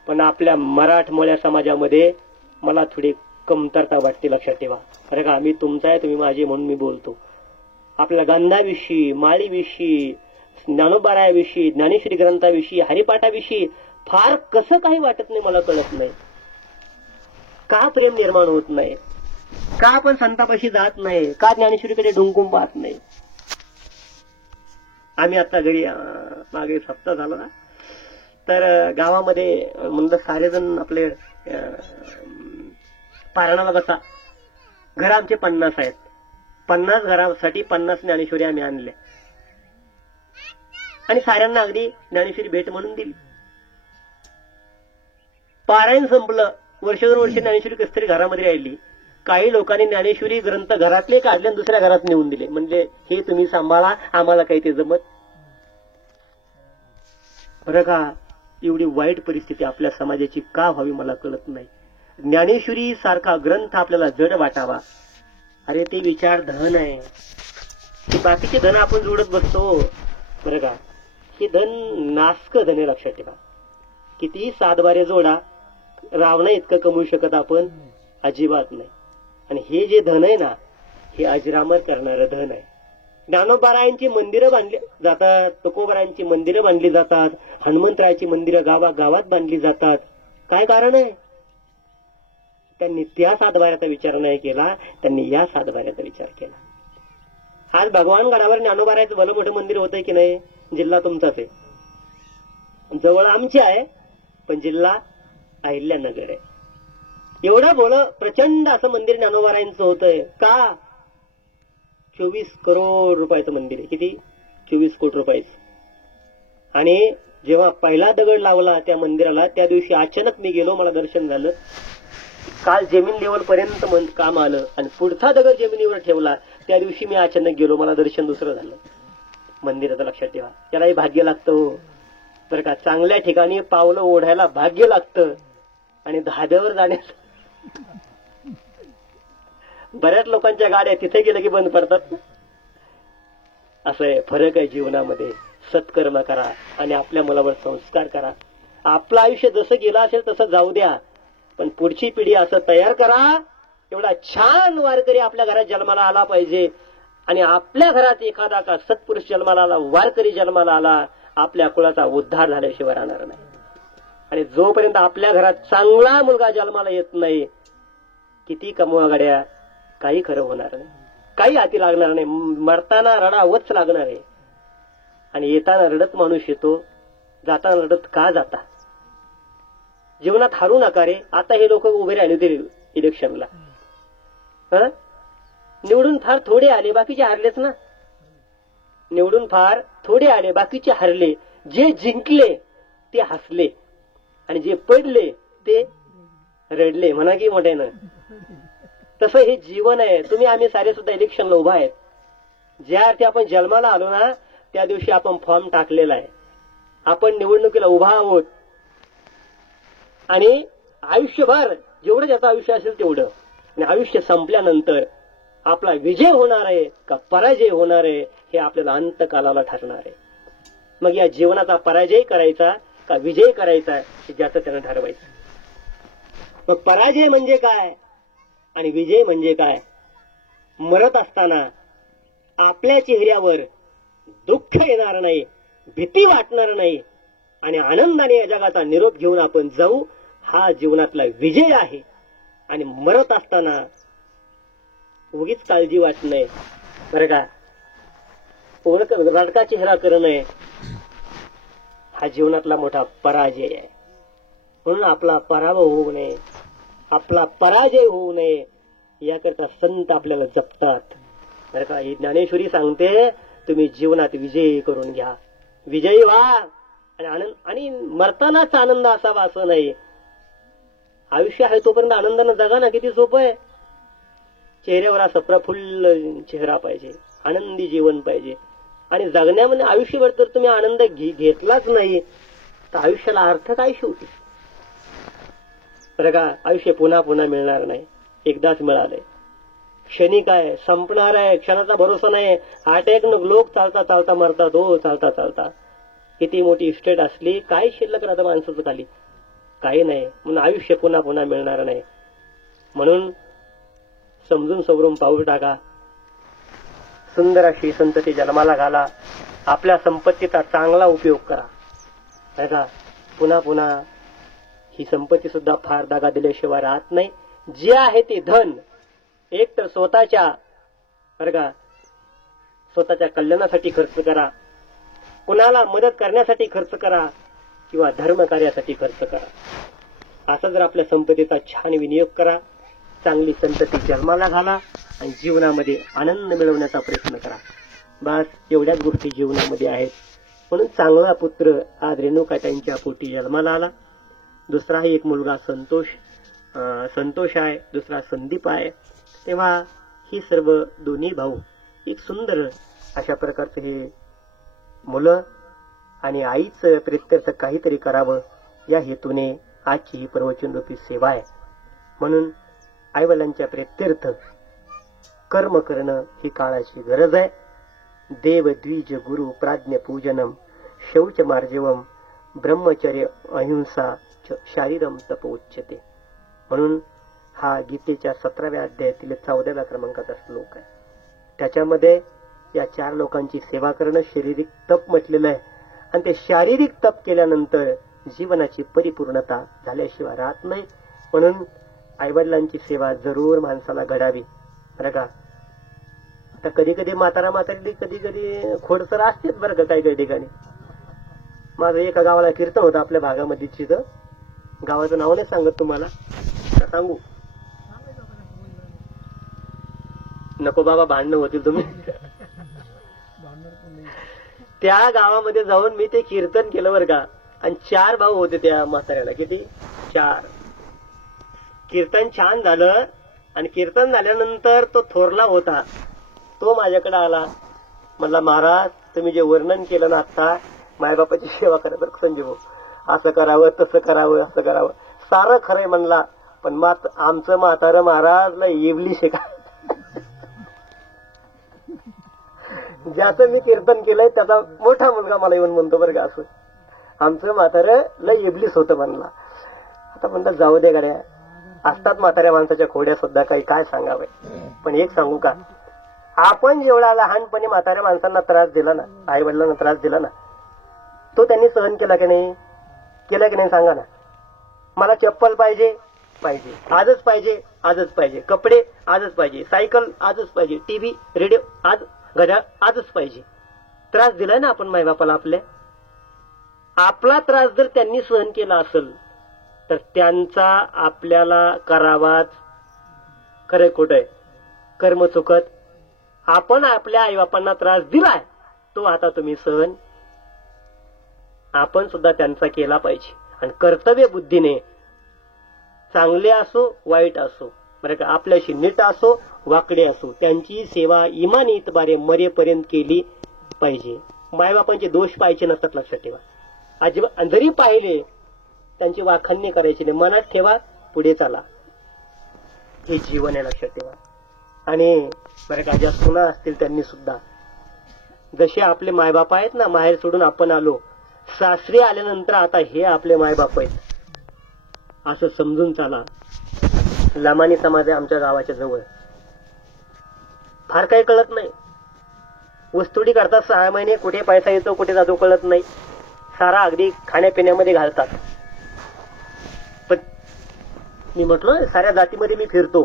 पण आपल्या मराठमोळ्या समाजामध्ये मला थोडी कमतरता वाटते, लक्षात ठेवा बरं का. मी तुमचा आहे, तुम्ही माझे म्हणून मी बोलतो. आपल्या गंधाविषयी, माळीविषयी, ज्ञानोबारायाविषयी, ज्ञानेश्वरी ग्रंथाविषयी, हरिपाठाविषयी फार कसं काही वाटत नाही, मला कळत नाही. का प्रेम निर्माण होत नाही? का आपण संतापाशी जात नाही? का ज्ञानेश्वरीकडे डुंकून पाहत नाही? आम्ही आता घरी मागे सप्ताह झाला ना, तर गावामध्ये म्हणलं सारेजण आपले पारणाला बसा. घर आमचे 50 आहेत. 50 घरासाठी 50 ज्ञानेश्वरी आम्ही आणले आणि साऱ्यांना अगदी ज्ञानेश्वरी भेट म्हणून दिली. पारायण संपलं. वर्ष 2 वर्ष ज्ञानेश्वरी कस तरी घरामध्ये राहिली. काही लोकांनी ज्ञानेश्वरी ग्रंथ घरातले काढले आणि दुसऱ्या घरात नेऊन दिले. म्हणजे हे तुम्ही सांभाळा, आम्हाला काही ते जमत बरं का. एवढी वाईट परिस्थिती आपल्या समाजाची का व्हावी मला कळत नाही. ज्ञानेश्वरी सारखा ग्रंथ आपल्याला जड वाटावा. अरे ते विचार धन आहे. ते बाकीचे धन आपण जोडत बसतो बरं का. हे धन नासक धन आहे, लक्षात ठेवा. कितीही 7 बारे जोडा, रावणा इतकं कमवू शकत आपण अजिबात नाही. आणि हे जे धन आहे ना, हे अजरामर करणारं धन आहे. ज्ञानोबारायांची मंदिरं बांधली जातात, तुकोबारायांची मंदिरं बांधली जातात, हनुमंतरायाची मंदिरं गावागावात बांधली जातात. काय कारण आहे? त्यांनी त्या 7 बाऱ्याचा विचार नाही केला, त्यांनी या 7 बाऱ्याचा विचार केला. आज भगवान गडावर ज्ञानोबारायचं भलं मोठं मंदिर होतंय की नाही? जिल्हा तुमचाच आहे, जवळ आमची आहे, पण जिल्हा अहिल्यानगर आहे. एवढं भलं प्रचंड असं मंदिर ज्ञानोबारायांचं होतंय का? 24 करोड रुपयाचं मंदिर आहे. किती? 24 कोटी रुपयाचं. आणि जेव्हा पहिला दगड लावला त्या मंदिराला, त्या दिवशी अचानक मी गेलो, मला दर्शन झालं. काल जमीन लेवल पर्यंत काम आलं आणि पुढचा दगड जमिनीवर ठेवला त्या दिवशी मी अचानक गेलो, मला दर्शन दुसरं झालं मंदिराचं. लक्षात ठेवा, त्यालाही भाग्य लागतं हो बरं का. चांगल्या ठिकाणी पावलं ओढायला भाग्य लागतं आणि धाब्यावर जाण्याचं. बऱ्याच लोकांच्या गाड्या तिथे गेलं की बंद पडतात. असं आहे, फरक आहे जीवनामध्ये. सत्कर्म करा आणि आपल्या मुलावर संस्कार करा. आपलं आयुष्य जसं गेलं असेल तसं जाऊ द्या, पण पुढची पिढी असं तयार करा, एवढा छान वारकरी आपल्या घरात जन्माला आला पाहिजे. आणि आपल्या घरात एखादा का सत्पुरुष जन्माला आला, वारकरी जन्माला आला, आपल्या कुळाचा उद्धार झाल्याशिवाय राहणार नाही. आणि जोपर्यंत आपल्या घरात चांगला मुलगा जन्माला येत नाही, किती कमवा गाड्या, काही खरं होणार नाही, काही हाती लागणार नाही. मरताना रडावंच लागणार आहे. आणि येताना रडत माणूस येतो, जाताना रडत का जाता? जीवनात हारू नका रे. आता हे लोक उभे राहिले होते इलेक्शनला, निवडून फार थोडे आले, बाकीचे हारलेच ना. निवडून फार थोडे आले, बाकीचे हारले. जे जिंकले ते हसले आणि जे पडले ते रडले. म्हणा की मोठ्यानं. तसं हे जीवन आहे. तुम्ही आम्ही सारे सुद्धा इलेक्शनला उभा आहेत. ज्या अर्थी आपण जन्माला आलो ना, त्या दिवशी आपण फॉर्म टाकलेला आहे. आपण निवडणुकीला उभा आहोत आणि आयुष्यभर जेवढं ज्याचं आयुष्य असेल तेवढं. आणि आयुष्य संपल्यानंतर आपला विजय होणार आहे का पराजय होणार आहे हे आपल्याला अंतकालाला ठरणार आहे. मग या जीवनाचा पराजय करायचा का विजय करायचा हे ज्याचं त्यानं ठरवायचं. मग पराजय म्हणजे काय आणि विजय म्हणजे काय? मरत असताना आपल्या चेहऱ्यावर दुःख येणार नाही, भीती वाटणार नाही आणि आनंदाने या जगाचा निरोप घेऊन आपण जाऊ, हा जीवनातला विजय आहे. आणि मरत असताना उगीच काळजी वाटत नाही बरं का, रडका चेहरा करू नये, हा जीवनातला मोठा पराजय आहे. म्हणून आपला पराभव होऊ नये, आपला पराजय होऊ नये याकरता संत आपल्याला जपतात बरं का. ही ज्ञानेश्वरी सांगते, तुम्ही जीवनात विजयी करून घ्या, विजयी व्हा. आणि आनंद, आणि मरतानाच आनंद असावा असं नाही. आयुष्य आहे तोपर्यंत आनंदानं जगा ना. किती सोपं आहे. चेहऱ्यावर असं प्रफुल्ल चेहरा पाहिजे, आनंदी जीवन पाहिजे. आणि जगण्यामध्ये आयुष्यभर तर तुम्ही आनंद घेतलाच नाही तर आयुष्याला अर्थ काय शेवटी बरं का. आयुष्य पुन्हा पुन्हा मिळणार नाही, एकदाच मिळालंय. क्षणिक आहे, संपणार आहे, क्षणाचा भरोसा नाही. अटॅक लोक चालता चालता मरतात हो, चालता चालता. किती मोठी इस्टेट असली, काय शिल्लक राहतं माणसाचं खाली, काही नाही. म्हणून आयुष्य पुन्हा पुन्हा मिळणार नाही. म्हणून समजून सवरून पाऊल टाका, सुंदर अशी संतती जन्माला घाला, आपल्या संपत्तीचा चांगला उपयोग करा बरं का. पुन्हा पुन्हा ही संपत्ती सुद्धा फार दागा दिल्याशिवाय राहत नाही. जे आहे ते धन एक तर स्वतःच्या बरं का, स्वतःच्या कल्याणासाठी खर्च करा, कुणाला मदत करण्यासाठी खर्च करा किंवा धर्म कार्यासाठी खर्च करा. असा जर आपल्या संपत्तीचा छान विनियोग करा, चांगली संतती जन्माला घाला आणि जीवनामध्ये आनंद मिळवण्याचा प्रयत्न करा. बस एवढ्याच गोष्टी जीवनामध्ये आहेत. म्हणून चांगला पुत्र आज रेणुकाताईंच्या पोटी जन्माला आला. दुसराही एक मुलगा संतोष आहे, दुसरा संदीप आहे. तेव्हा ही सर्व दोन्ही भाऊ एक सुंदर अशा प्रकारचे हे मुलं आणि आईचं प्रेत्यर्थ काहीतरी करावं या हेतूने आजची ही प्रवचनरूपी सेवा आहे. म्हणून आईवडिलांच्या प्रेत्यर्थ कर्म करणं ही काळाची गरज आहे. देव द्विज गुरु प्राज्ञ पूजनम शौच मार्जवम ब्रह्मचर्य अहिंसा शारीरम तपोच्यते. म्हणून हा गीतेच्या 17व्या अध्यायातील 14व्या क्रमांकाचा श्लोक आहे. त्याच्यामध्ये या 4 लोकांची सेवा करणं शारीरिक तप म्हटलेलं आहे. आणि ते शारीरिक तप केल्यानंतर जीवनाची परिपूर्णता झाल्याशिवाय राहत नाही. म्हणून आईवडिलांची सेवा जरूर माणसाला घडावी बरं का. तर कधी कधी म्हातारी कधी कधी खोडसर असतेच बरं का काही काही ठिकाणी. माझं एका गावाला कीर्तन होतं आपल्या भागामध्ये, तिथं गावाचं नाव नाही सांगत तुम्हाला, सांगू नको बाबा, भांडणं होतील तुम्ही. त्या गावामध्ये जाऊन मी ते कीर्तन केलं बरं का. आणि 4 भाऊ होते त्या म्हाताऱ्याला. किती? 4. कीर्तन छान झालं. आणि कीर्तन झाल्यानंतर तो थोरला होता, तो माझ्याकडे आला. म्हणला, महाराज तुम्ही जे वर्णन केलं ना आता, मायबापाची सेवा करा बरं संजय भाऊ, असं करावं तसं करावं असं करावं, सारं खरंय म्हणला. पण आमचं म्हातारं महाराजला इवलीश आहे का? ज्याचं मी कीर्तन केलंय त्याचा मोठा मुलगा मला येऊन म्हणतो बरं का, असं आमचं म्हातारं लय इबलीस होतं म्हणला. आता म्हणतात जाऊ दे गाड्या, असतात म्हाताऱ्या माणसाच्या खोड्या सुद्धा, काही काय सांगावं. पण एक सांगू का, आपण जेवढा लहानपणी म्हाताऱ्या माणसांना त्रास दिला ना, आई वडिलांना त्रास दिला ना, तो त्यांनी सहन केला की नाही? केला की नाही सांगा ना. मला चप्पल पाहिजे, आजच पाहिजे, आजच पाहिजे, कपडे आजच पाहिजे, सायकल आजच पाहिजे, टीव्ही रेडिओ आज, घड्याळ आजच पाहिजे. त्रास दिलाय ना आपण मायबापाला आपल्या. आपला त्रास जर त्यांनी सहन केला असेल तर त्यांचा आपल्याला करावाच. खरंय खोटंय? कर्म चुकत. आपण आपल्या आईबापांना त्रास दिलाय, तो आता तुम्ही सहन आपण सुद्धा त्यांचा केला पाहिजे. आणि कर्तव्य बुद्धीने, चांगले असो वाईट असो बरं का, आपल्याशी नीट असो वाकडे असो, त्यांची सेवा इमानी इतबारे मरेपर्यंत केली पाहिजे. मायबापांचे दोष पाहायचे नसतात, लक्षात ठेवा. अजिबात जरी पाहिले त्यांची वाखाणणी करायची नाही. मनात ठेवा, पुढे चाला. हे जीवन आहे, लक्षात ठेवा. आणि बरं का, ज्या सुना असतील त्यांनी सुद्धा, जसे आपले मायबाप आहेत ना, माहेर सोडून आपण आलो, सासरी आल्यानंतर आता हे आपले मायबाप आहेत असं समजून चाला. लमानी समाज आहे आमच्या गावाच्या जवळ. फार काही कळत नाही. वस्तुडी करतात 6 महिने, कुठे पैसा येतो कुठे जातो कळत नाही. सारा अगदी खाण्यापिण्यामध्ये घालतात. पण मी म्हटलं साऱ्या जातीमध्ये मी फिरतो,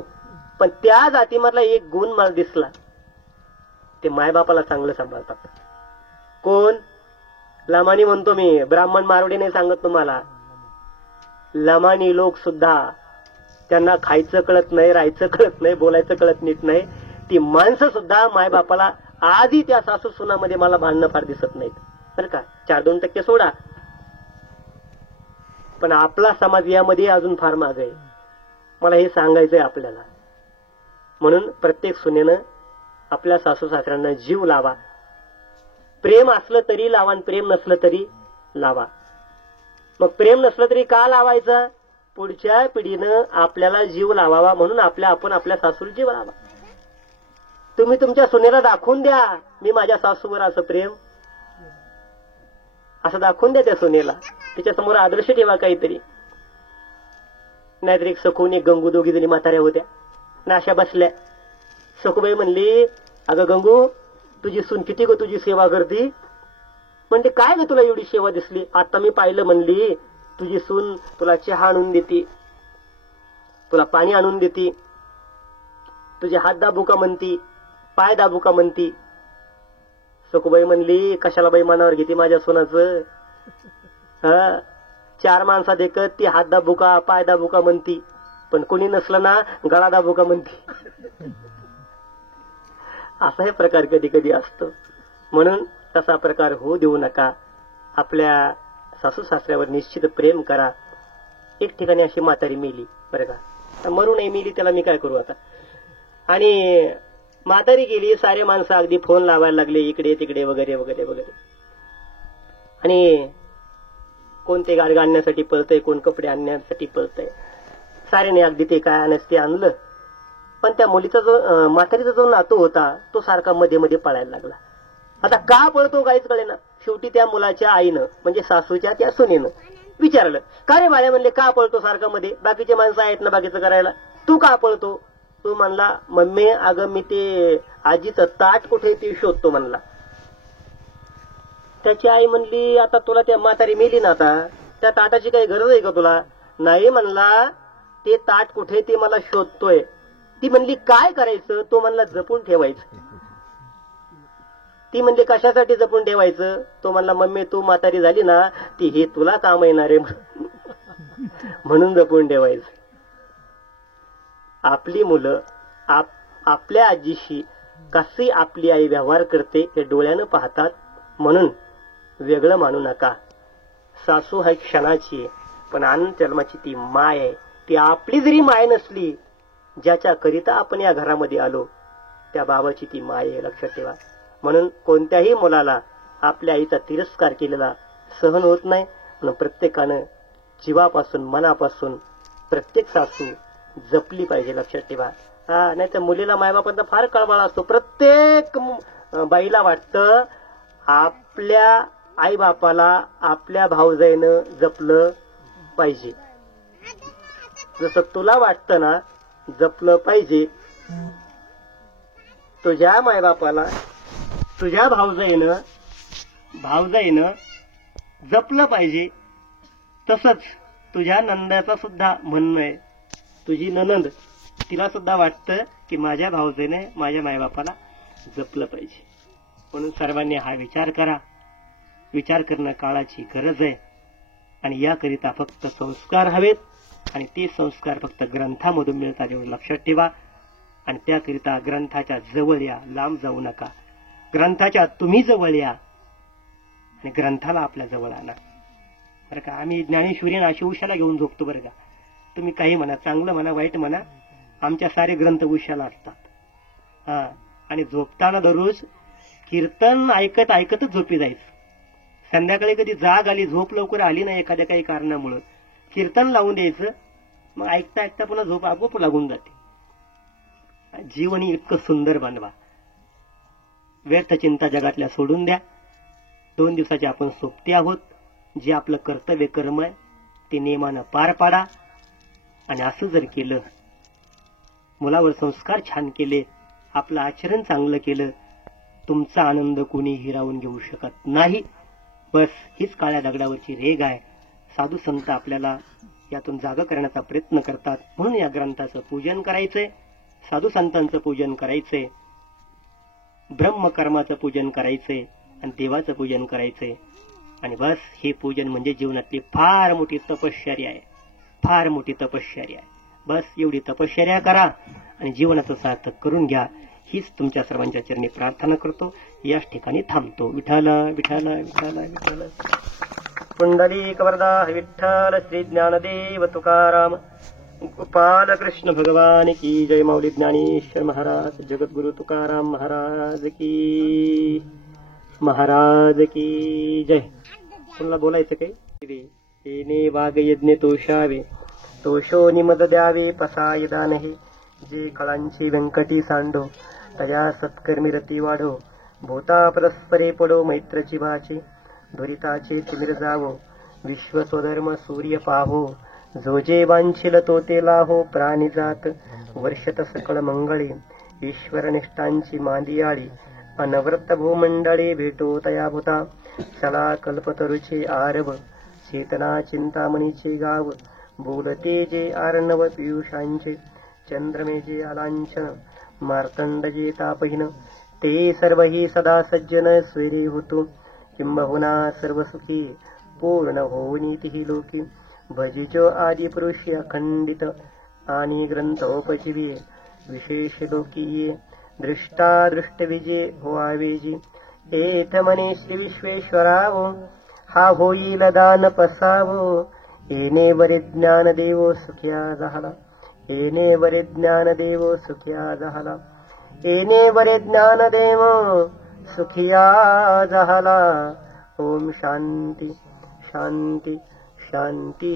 पण त्या जातीमधला एक गुण मला दिसला, ते मायबापाला चांगलं सांभाळतात. कोण? लमानी म्हणतो मी, ब्राह्मण मारवाडी नाही सांगत तुम्हाला. लमानी लोक सुद्धा, त्यांना खायचं कळत नाही, राहायचं कळत नाही, बोलायचं कळत नीट नाही. ती माणसं सुद्धा मायबापाला, आधी त्या सासू सुनामध्ये मला भांडणं फार दिसत नाहीत बरं का. 4-2% सोडा, पण आपला समाज यामध्ये अजून फार मागे आहे. मला हे सांगायचंय आपल्याला. म्हणून प्रत्येक सुनेनं आपल्या सासू सासऱ्यांना जीव लावा. प्रेम असलं तरी लावा, प्रेम नसलं तरी लावा. मग प्रेम नसलं तरी का लावायचं? पुढच्या पिढीनं आपल्याला जीव लावावा म्हणून आपण आपल्या सासूला जीव लावा. तुम्ही तुमच्या सुनेला दाखवून द्या, मी माझ्या सासूवर असं प्रेम, असं दाखवून द्या त्या सुनेला. तिच्यासमोर आदर्श ठेवा काहीतरी. नाहीतर एक सखून एक गंगू, दोघी जणी म्हाताऱ्या होत्या ना, अशा बसल्या. सखूबाई म्हणली, अगं गंगू, तुझी सून किती ग तुझी सेवा करती? म्हणजे काय ग तुला एवढी सेवा दिसली? आता मी पाहिलं म्हणली, तुझी सून तुला चहा आणून देते, तुला पाणी आणून देते, तुझे हात दाबू का म्हणती, पाय दाबू का म्हणती. सखूबाई म्हणली, कशाला बाई मनावर घेते माझ्या सोनाचं? 4 माणसात एकत ती हात दाबू का पाय दाबू का म्हणती, पण कोणी नसलं ना गळा दाबू का म्हणती. असा हे प्रकार कधी कधी असतो. म्हणून तसा प्रकार होऊ देऊ नका. आपल्या सासू सासऱ्यावर निश्चित प्रेम करा. एक ठिकाणी अशी म्हातारी मेली बरं का, मरू नाही मेली, त्याला मी काय करू आता. आणि म्हातारी गेली, सारे माणसं अगदी फोन लावायला लागले इकडे तिकडे वगैरे वगैरे वगैरे. आणि कोण ते गाडी आणण्यासाठी पळतय, कोण कपडे आणण्यासाठी पळतय. साऱ्याने अगदी ते काय आणायचं ते आणलं. पण त्या मुलीचा जो म्हातारीचा जो नातू होता तो सारखा मध्ये मध्ये पळायला लागला. आता का पळतो काहीच कळेना. शेवटी त्या मुलाच्या आईनं, म्हणजे सासूच्या त्या सुनेनं विचारलं, का रे बाळ्या, म्हणले का पळतो सारखा मध्ये, बाकीचे माणसं आहेत ना बाकीचं करायला, तू का पळतो? तो म्हणला, मम्मी अगं मी ते आजीचं ताट कुठे ते शोधतो म्हणला. त्याची आई म्हणली, आता तुला त्या म्हातारी मेली ना, आता त्या ताटाची काही गरज आहे का तुला? नाही म्हणला, ते ताट कुठे ते मला शोधतोय. ती म्हणली काय करायचं? तो म्हणला जपून ठेवायचं. ती म्हणली कशासाठी जपून ठेवायचं? तो म्हणला मम्मी तू म्हातारी झाली ना ती हे तुला काम येणार आहे म्हणून जपून ठेवायचं. आपली मुलं आपल्या आजीशी कशी आपली आई व्यवहार करते हे डोळ्यानं पाहतात, म्हणून वेगळं मानू नका. सासू हा क्षणाची आहे, पण अनंत जन्माची ती माय आहे. ती आपली जरी माय नसली, ज्याच्या करिता आपण या घरामध्ये आलो त्या बाबाची ती माय आहे, लक्षात ठेवा. म्हणून कोणत्याही मुलाला आपल्या आईचा तिरस्कार केलेला सहन होत नाही. म्हणून प्रत्येकानं जीवापासून मनापासून प्रत्येक सासू जपली पाहिजे, लक्षात ठेवा. नाही तर मुलीला मायबापांचा फार कळवळा असतो. प्रत्येक बाईला वाटतं आपल्या आई बापाला आपल्या भावजाईनं जपलं पाहिजे. जसं तुला वाटतं ना जपलं पाहिजे, तुझ्या मायबापाला तुझ्या भावजाईनं जपलं पाहिजे. तसंच तुझ्या नंदाचा सुद्धा म्हणणं आहे. तुझी ननंद तिला सुद्धा वाटतं की माझ्या भावजाईने माझ्या मायबापाला जपलं पाहिजे. म्हणून सर्वांनी हा विचार करा. विचार करणं काळाची गरज आहे आणि याकरिता फक्त संस्कार हवेत आणि ते संस्कार फक्त ग्रंथामधून मिळतात एवढं लक्षात ठेवा. आणि त्याकरिता ग्रंथाच्या जवळ या, लांब जाऊ नका. ग्रंथाच्या तुम्ही जवळ या आणि ग्रंथाला आपल्या जवळ आणा. बरं का, आम्ही ज्ञानेश्वरी अशी उशाला घेऊन झोपतो बरं का. तुम्ही काही म्हणा, चांगलं म्हणा वाईट म्हणा, आमच्या सारे ग्रंथ उशाला असतात. आणि झोपताना दररोज कीर्तन ऐकत ऐकतच झोपी जायचं. संध्याकाळी कधी जाग आली, झोप लवकर आली नाही एखाद्या काही कारणामुळं, कीर्तन लावून द्यायचं. मग ऐकता ऐकता पुन्हा झोप आपोआप लागून जाते. जीवन इतकं सुंदर बनवा. व्यर्थ चिंता जगातल्या सोडून द्या. 2 दिवसाचे आपण सोबती आहोत. जे आपलं कर्तव्य कर्म आहे ते नियमानं पार पाडा. आणि असं जर केलं, मुलावर संस्कार छान केले, आपलं आचरण चांगलं केलं, तुमचा आनंद कोणी हिरावून घेऊ शकत नाही. बस हीच काळ्या दगडावरची रेघ आहे. साधू संत आपल्याला यातून जागा करण्याचा प्रयत्न करतात. म्हणून या ग्रंथाचं पूजन करायचंय, साधू संतांचं पूजन करायचंय, ब्रह्मकर्माचं पूजन करायचंय आणि देवाचं पूजन करायचंय. आणि बस हे पूजन म्हणजे जीवनातली फार मोठी तपश्चर्या आहे, फार मोठी तपश्चर्या आहे. बस एवढी तपश्चर्या करा आणि जीवनाचं सार्थक करून घ्या. हीच तुमच्या सर्वांच्या चरणी प्रार्थना करतो. याच ठिकाणी थांबतो. विठ्ठल विठ्ठल विठ्ठल विठ्ठल. पुंडलिक वरदा विठ्ठल. श्री ज्ञानदेव तुकाराम गोपाल कृष्ण भगवान की जय. माऊली ज्ञानेश्वर महाराज, जगद्गुरु तुकाराम महाराज की जय. तुला बोलायचं काही? येणे वाघ यज्ञ तोषावे, तोषो निमद द्यावे पसाय दानहे. जे कळांची व्यंकटी सांडो, तया सत्कर्मी रती वाढो. भूता परस्परे पडो मैत्रची भाची, दुरिताचे तिमिर जावो. विश्व स्वधर्म सूर्य पाहो, जो जे वांछिल तो ते लाहो. प्राणी जात वर्षत सकळ मंगळे, ईश्वर निष्ठांची मांदियाळी. अनवरत भूमंडळे भेटो तया भूता, चला कल्पतरुचे आरव. चेतना चिंतामणीचे गाव, बोलते जे आर्णव पियुषांचे. चंद्रमे जे अलांछन, मार्तंड जे तापहीन. ते सर्व ही सदा सज्जन स्वेरे होतो. किंबहुना सर्व सुखी पूर्ण होनीतिही लोकी. भजिजो आदि पुरुष अखंडित, आणि ग्रंथोपजीवी विशेष लोकीये. दृष्टा दृष्ट विजे हो आवेजी, एथ मने श्री विश्वेश्वरावो. हा होईल दान पसावो, येणे वरे ज्ञान देवो सुखिया झाला. येणे वरे ज्ञान देवो सुखिया झाला. येणे वरे ज्ञान देवो सुखिया झाला. ओम शांती शांती शांती.